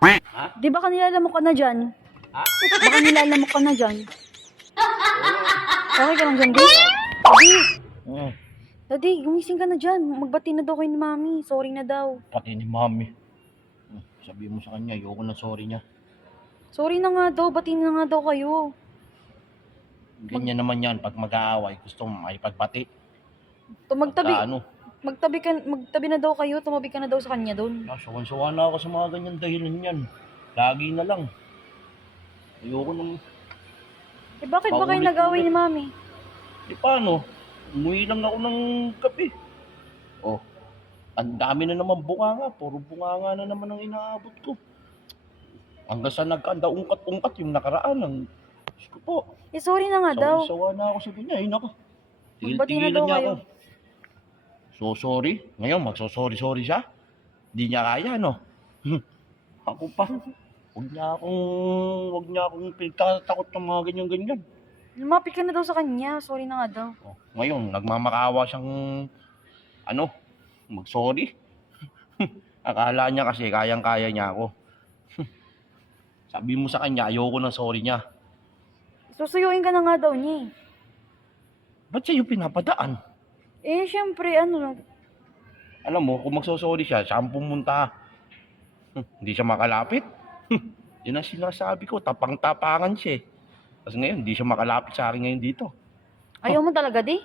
Ha? Di ba kanilalamok ka na dyan? Ha? Baka nilalamok ka na dyan. Okay ka lang dyan, di? Daddy, Hmm. Daddy, gumising ka na dyan. Magbati na daw kayo ni Mami. Sorry na daw. Pati ni Mami. Sabihin mo sa kanya, ayoko na sorry niya. Sorry na nga daw. Bati na nga daw kayo. Ganyan naman yan, pag mag-aaway, gusto mo makipagbati. Magtabi. Ano? Magtabi na daw kayo. Tumabi ka na daw sa kanya doon. Sawan-sawa na ako sa mga ganyan dahilan yan. Lagi na lang. Ayoko nang... Eh bakit ba kayo nag-away ni Mami? Paano? Umuwi lang ako ng kape. Oh, ang dami na naman bunganga. Puro bunganga na naman ang inaabot ko. Hanggang sa nagkanda ungkat-ungkat yung nakaraan. Diyos ko po. Eh sorry na nga daw. Sawa na ako sa kanya. Ay, nako. Magbati na Tigil-tigilan daw niya kayo. ako. So sorry. Ngayon, magso-sorry-sorry siya. Di niya kaya, no? Ako pa. Huwag niya akong pinagtatakot ng mga ganyan-ganyan. Lumapit ka na daw sa kanya. Sorry na nga daw. Oh, ngayon, nagmamakaawa siyang, mag-sorry. Akala niya kasi kayang-kaya niya ako. Sabi mo sa kanya, ayoko ng sorry niya. Susuyuin ka na nga daw niya. Ba't siya yung pinapadaan? Eh syempre ano. Alam mo, kung magsosorry siya, siya ang pumunta. Hindi siya makalapit. Yun ang sinasabi ko, tapang-tapangan siya. Kasi ngayon, hindi siya makalapit sa akin ngayon dito. Ayaw mo talaga di?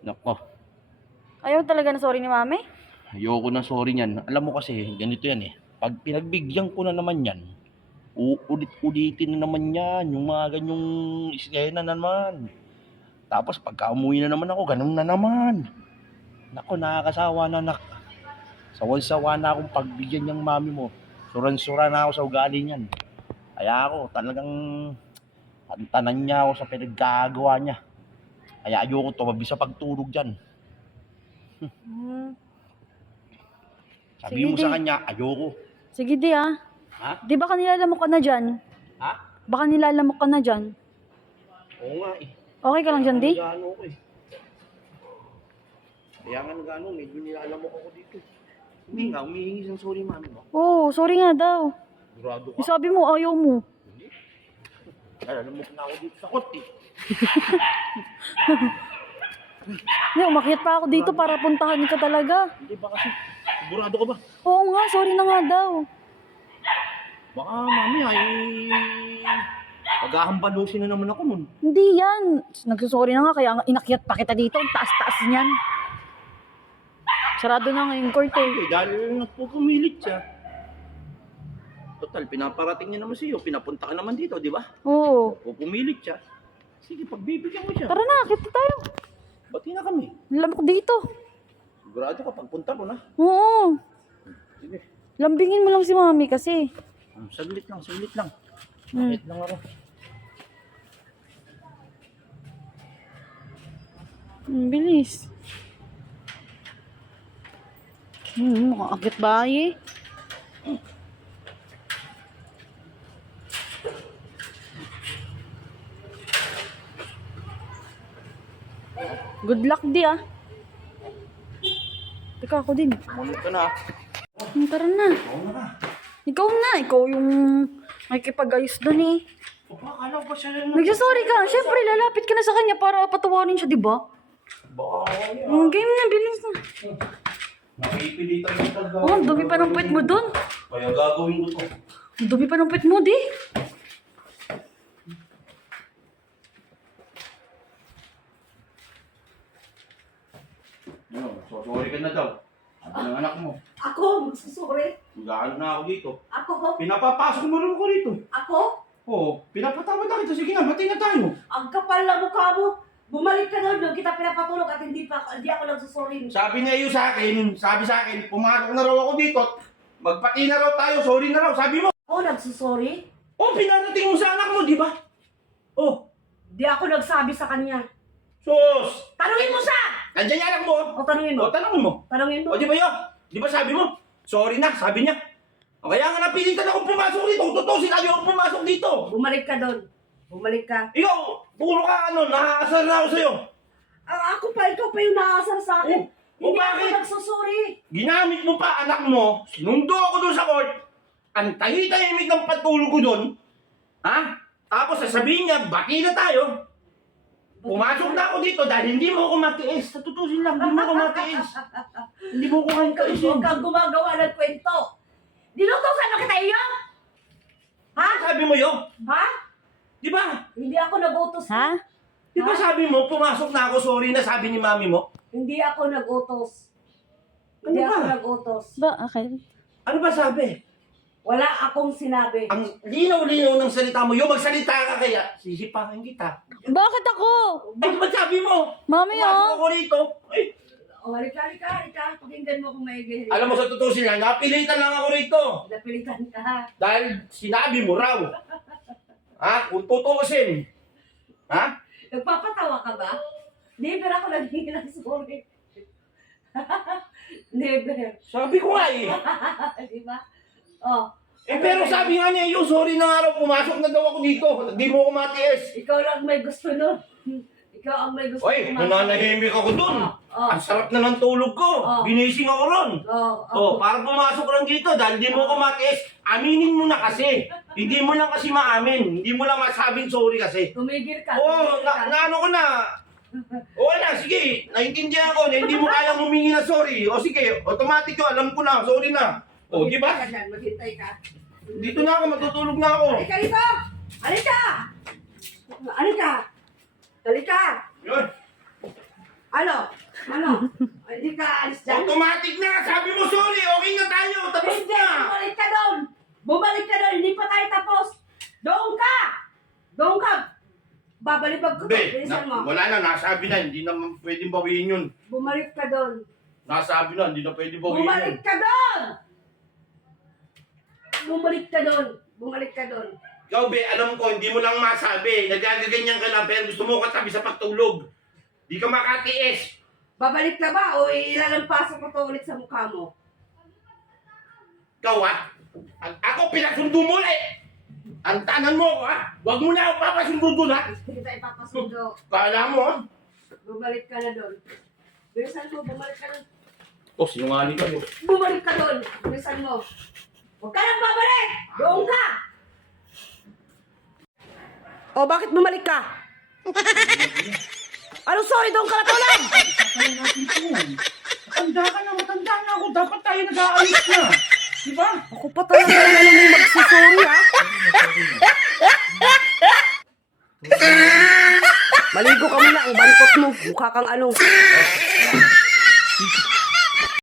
Nako, Ayaw mo talaga na sorry ni Mami? ayoko ng sorry niyan. Alam mo kasi, ganito yan eh. Pag pinagbigyan ko na naman yan, uulit-ulitin na naman yan. Yung mga ganyong iskena na naman. Tapos pagka umuwi na naman ako, ganun na naman. Nako, nakakasawa na nak. Sawan-sawa na akong pagbigyan niyang mami mo. Suran-sura na ako sa ugali niyan. Kaya ako, talagang antanan niya ako sa pinaggagawa niya. Kaya ayoko tumabi sa pagtulog dyan. Hmm. Sabi Sige, mo di. sa kanya, ayoko. Sige di ah. Ha? Di ba kanilalamok ka na dyan? Ha? Baka nilalamok ka na dyan. Oo nga eh. Okay ka lang dyan di? Nag-ano ako eh. Kaya nga nag-ano, medyo nilalamok ako dito. Hindi nga, humihingi ng sorry mami mo. Oo, sorry nga daw. Sigurado Eh, ka. sabi mo, ayaw mo. Hindi. Alamok na ako dito sa kot eh. Hindi, umakyat pa ako dito para puntahan ka talaga. Hindi ba kasi, sigurado ka ba? Oo nga, sorry na nga daw. Baka mami ay paghahambalusin na naman ako nun. Hindi yan. Nagsusorry na nga, kaya nga inakyat pa kita dito. Ang taas-taas niyan. Sarado na ngayon court eh. Eh, dahil nagpupumilit siya. Total, pinaparating niya naman sa'yo. Pinapunta ka naman dito, di ba? Oo. Pupumilit siya. Sige, pagbibigyan mo siya. Tara na, kita tayo. Bati na kami. Lamok dito. Sigurado ka, pagpunta mo na. Oo. Sige. Lambingin mo lang si Mami kasi. Saglit lang, saglit lang. Hmm. Saglit lang ako. Bilis. Mukhang akit bahay eh. Good luck di ah. Teka ako din. Munod ka na. Tara na. Oo na ka. Ikaw na. Ikaw yung makikipag-ayos doon eh. Akala ko ba siya na? Nagsasorry ka. Siyempre, lalapit ka na sa kanya para patawarin siya, di ba? Baka Game na, bilis na. nakipilitan mo talaga. Oh, ang dumi pa ng puwet mo doon. Kaya gagawin ko to. Ang dumi pa ng puwet mo, di. Ano, so sorry ka na daw. Sabi ng anak mo. Ako, magsusuri. Mag-aano na ako dito. Ako, Pinapapasok mo rin ako dito. ako, Oo, pinapatawad na kita. Sige na, bati na tayo. ang kapal na mukha mo. Bumalik ka doon kita pinapatulog at hindi ako nagsusuri. Sabi niya yun sabi sa akin, pumasok na raw ako dito. Magpati na raw tayo, sorry na raw. Sabi mo, Ako nagsusuri? oh, pinarating mo sa anak mo, di ba? Oh, Di ako nagsabi sa kanya. sus! Tanungin mo siya! Nandiyan yung anak mo. O tanungin mo. O, tanongin mo. Tanungin mo. O, di ba yun? Di ba sabi mo? Sorry na, sabi niya. O, kaya nga napilitan akong pumasok dito. Kung totoo, sinabi akong pumasok dito. Bumalik ka doon. Bumalik ka. Ikaw, puro ka nakaasar na ako sa'yo. Ako pa, ikaw pa yung naasar sa akin. Oh, Hindi ako bakit? nagsusuri. Ginamit mo pa anak mo, sinundo ako doon sa court, ang tahimik ng patulog ko doon, ha? Tapos sasabihin niya, bati na tayo. Pumasok na ako dito dahil hindi mo ako matiis. Sa tutusin lang, hindi mo ako matiis. Hindi mo ako Huwag kang gumagawa ng kwento. Dinutusan na kita iyo? Ha? Sabi mo yun? Ha? Di ba? Hindi ako nag-utos. Ha? Di ba sabi mo, pumasok na ako, sorry na sabi ni mami mo? Hindi ako nag-utos. Ano Hindi ba? ako nag-utos. Ba, okay. Ano ba sabi? Wala akong sinabi. Ang linaw-linaw ng salita mo, yung magsalita ka kaya, sisipakan kita. Bakit ako? Ay, ba't sabi mo? Mami, Pumasok oh. ako rito. Ay, O, halika. Pakinggan mo kung maigi. alam mo sa tutusin lang, napilitan lang ako rito. Napilitan ka. Dahil sinabi mo raw. Ha? Kung tutuusin. Ha? Nagpapatawa ka ba? Never ako naghingi ng sorry. Never. Sabi ko nga eh. Di ba? Oh. Pero sabi nga niya, yung sorry na nga raw, pumasok na daw ako dito. Hindi mo ako matiis. Ikaw lang may gusto nun. Ikaw ang may gusto. Oy, nananahimik ako dun. Oh. Ang sarap na ng tulog ko. Oh. Ginising ako ron. Oh, para pumasok lang dito dahil di mo ako matiis. Aminin mo na kasi. Hindi mo lang kasi maamin. Hindi mo lang masabing sorry kasi. Tumigil ka. Oo, ano ko na. O wala, sige. Naintindihan ko na hindi mo kayang humingi na sorry. O sige, automatic ko, alam ko na, sorry na. O, di ba? Maghintay ka. Dito na ako, matutulog na ako. Halika dito! Halika! Halika! Halika! Yun. Ano? Hindi ka alis dyan? Automatic na, sabi mo sorry, okay na tayo, tapos Hindi! na. Bumalik ka doon! Bumalik ka doon! Hindi pa tayo tapos! Doon ka! Doon ka! Babalibag ko to. Be, Bilisan mo. wala na, nasabi na, hindi naman pwedeng bawiin yun. Bumalik ka doon. Nasabi na, hindi na pwedeng bawiin yun. Bumalik ka doon! Bumalik ka doon. Bumalik ka doon. Ikaw, be, alam ko, hindi mo lang masabi. Nagagaganyan ka lang, pero gusto mo katabi sa pagtulog. Di ka makatiis. Babalik na ba o ilalampasan ko to ulit sa mukha mo? Ikaw, ha? Ako, pinasundo mo ulit. Ang tanan mo, ha? Huwag mo na ako papasundo doon, ha? Hindi kita ipapasundo. Kala mo, ha? Bumalik ka na doon. Bilisan mo, bumalik ka doon. Oh, sinungaling ka mo. Bumalik ka doon. Bilisan mo. Huwag ka nang babalik! Doon ka! O, bakit bumalik ka? Ano sorry, doon ka natulog? Matanda ka na, matanda na ako. Dapat tayo nag-aayos na. Diba? Ako pa talaga na may magsusorry, ha? Maligo ka muna, ang bantot mo. Mukha kang ano.